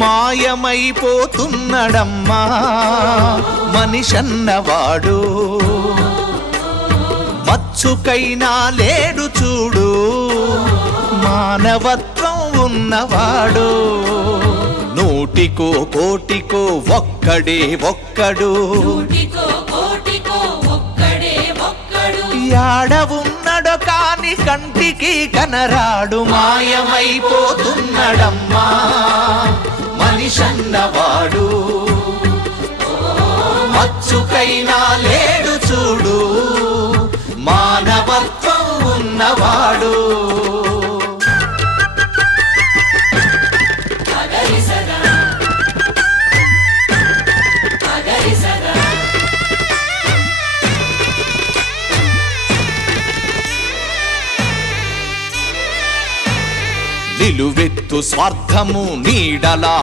మాయమైపోతున్నడమ్మా మనిషన్నవాడు, మచ్చుకైనా లేడు చూడు మానవత్వం ఉన్నవాడు. నూటికో కోటికో ఒక్కడే ఒక్కడు, యాడ ఉన్నడో కాని కంటికి కనరాడు. మాయమైపోతున్నడమ్మా మనిషన్నవాడు, మచ్చుకైనా లేడు చూడు మానవత్వం ఉన్నవాడు. నిలువెత్తు స్వార్థము నీడలా